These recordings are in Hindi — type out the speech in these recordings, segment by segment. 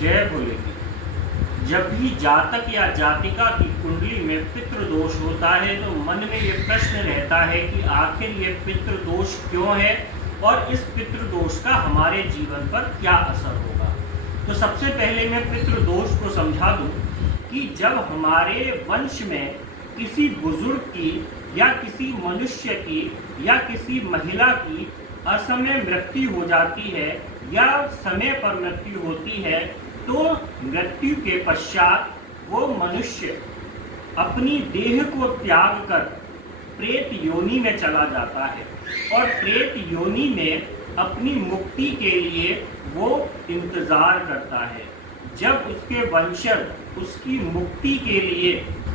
जय भोले की। जब भी जातक या जातिका की कुंडली में पितृदोष होता है तो मन में ये प्रश्न रहता है कि आखिर ये पितृदोष क्यों है और इस पितृदोष का हमारे जीवन पर क्या असर होगा। तो सबसे पहले मैं पितृदोष को समझा दूं कि जब हमारे वंश में किसी बुजुर्ग की या किसी मनुष्य की या किसी महिला की असमय मृत्यु हो जाती है या समय पर मृत्यु होती है तो मृत्यु के पश्चात वो मनुष्य अपनी देह को त्याग कर प्रेत योनि में चला जाता है और प्रेत योनि में अपनी मुक्ति के लिए वो इंतजार करता है। जब उसके वंशज उसकी मुक्ति के लिए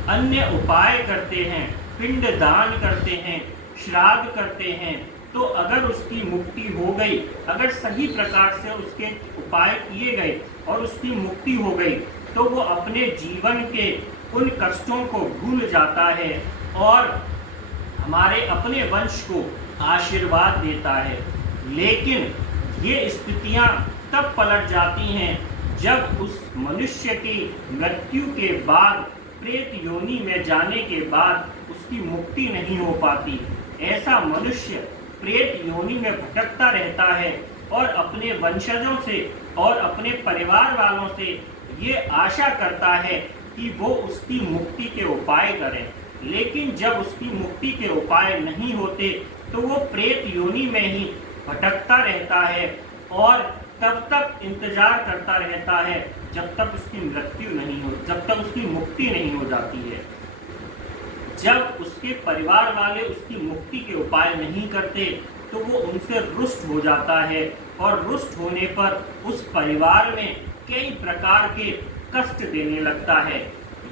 अन्य उपाय करते हैं, पिंड दान करते हैं, श्राद्ध करते हैं, तो अगर उसकी मुक्ति हो गई, अगर सही प्रकार से उसके उपाय किए गए और उसकी मुक्ति हो गई तो वो अपने जीवन के उन कष्टों को भूल जाता है और हमारे अपने वंश को आशीर्वाद देता है। लेकिन ये स्थितियां तब पलट जाती हैं जब उस मनुष्य की मृत्यु के बाद प्रेत योनि में जाने के बाद उसकी मुक्ति नहीं हो पाती। ऐसा मनुष्य प्रेत योनि में भटकता रहता है और अपने वंशजों से और अपने परिवार वालों से ये आशा करता है कि वो उसकी मुक्ति के उपाय करें। लेकिन जब उसकी मुक्ति के उपाय नहीं होते तो वो प्रेत योनि में ही भटकता रहता है और तब तक इंतजार करता रहता है जब तक उसकी मृत्यु नहीं हो, जब तक उसकी मुक्ति नहीं हो जाती है। जब उसके परिवार वाले उसकी मुक्ति के उपाय नहीं करते तो वो उनसे रुष्ट हो जाता है और रुष्ट होने पर उस परिवार में कई प्रकार के कष्ट देने लगता है।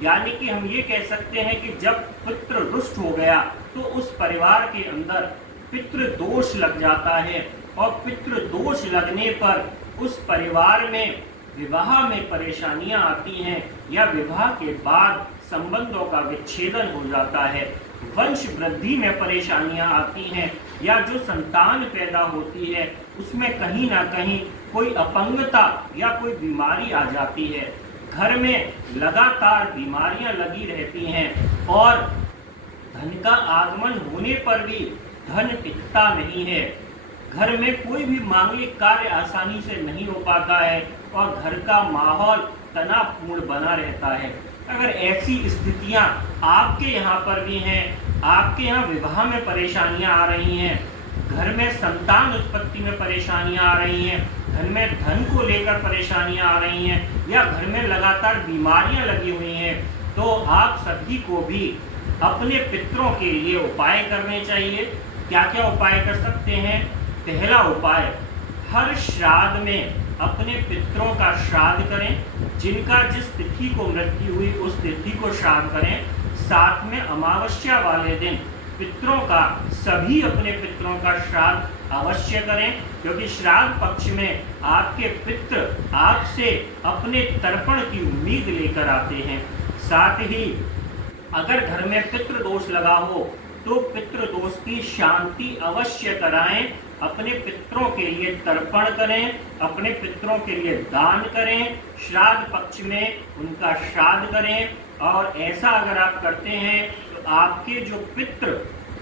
यानी कि हम ये कह सकते हैं कि जब पितृ रुष्ट हो गया तो उस परिवार के अंदर पितृ दोष लग जाता है और पितृ दोष लगने पर उस परिवार में विवाह में परेशानियां आती हैं या विवाह के बाद संबंधों का विच्छेदन हो जाता है, वंश वृद्धि में परेशानियां आती हैं या जो संतान पैदा होती है उसमें कहीं ना कहीं कोई अपंगता या कोई बीमारी आ जाती है। घर में लगातार बीमारियां लगी रहती हैं और धन का आगमन होने पर भी धन टिकता नहीं है। घर में कोई भी मांगलिक कार्य आसानी से नहीं हो पाता है और घर का माहौल तनावपूर्ण बना रहता है। अगर ऐसी स्थितियां आपके यहाँ पर भी हैं, आपके यहाँ विवाह में परेशानियां आ रही हैं, घर में संतान उत्पत्ति में परेशानियां आ रही हैं, घर में धन को लेकर परेशानियां आ रही हैं या घर में लगातार बीमारियां लगी हुई हैं, तो आप सभी को भी अपने पितरों के लिए उपाय करने चाहिए। क्या क्या उपाय कर सकते हैं? पहला उपाय, हर श्राद्ध में अपने पितरों का श्राद्ध करें। जिनका जिस तिथि को मृत्यु हुई उस तिथि को श्राद्ध करें। साथ में अमावस्या वाले दिन पितरों का, सभी अपने पितरों का श्राद्ध अवश्य करें, क्योंकि श्राद्ध पक्ष में आपके पितृ आपसे अपने तर्पण की उम्मीद लेकर आते हैं। साथ ही अगर घर में पितृ दोष लगा हो तो पितृ दोष की शांति अवश्य कराएं। अपने पितरों के लिए तर्पण करें, अपने पितरों के लिए दान करें, श्राद्ध पक्ष में उनका श्राद्ध करें। और ऐसा अगर आप करते हैं तो आपके जो पितृ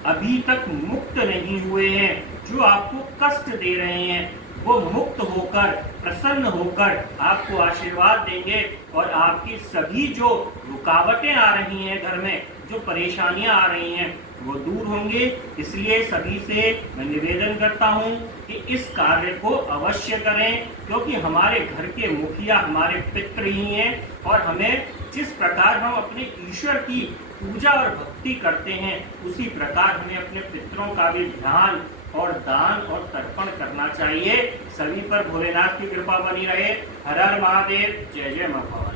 अभी तक मुक्त नहीं हुए हैं, जो आपको कष्ट दे रहे हैं, वो मुक्त होकर, प्रसन्न होकर आपको आशीर्वाद देंगे और आपकी सभी जो रुकावटें आ रही हैं, घर में जो परेशानियां आ रही हैं, वो दूर होंगे। इसलिए सभी से मैं निवेदन करता हूं कि इस कार्य को अवश्य करें, क्योंकि हमारे घर के मुखिया हमारे पितृ ही हैं और हमें जिस प्रकार हम अपने ईश्वर की पूजा और भक्ति करते हैं उसी प्रकार हमें अपने पितरों का भी ध्यान और दान और तर्पण करना चाहिए। सभी पर भोलेनाथ की कृपा बनी रहे। हर हर महादेव, जय जय मां भवानी।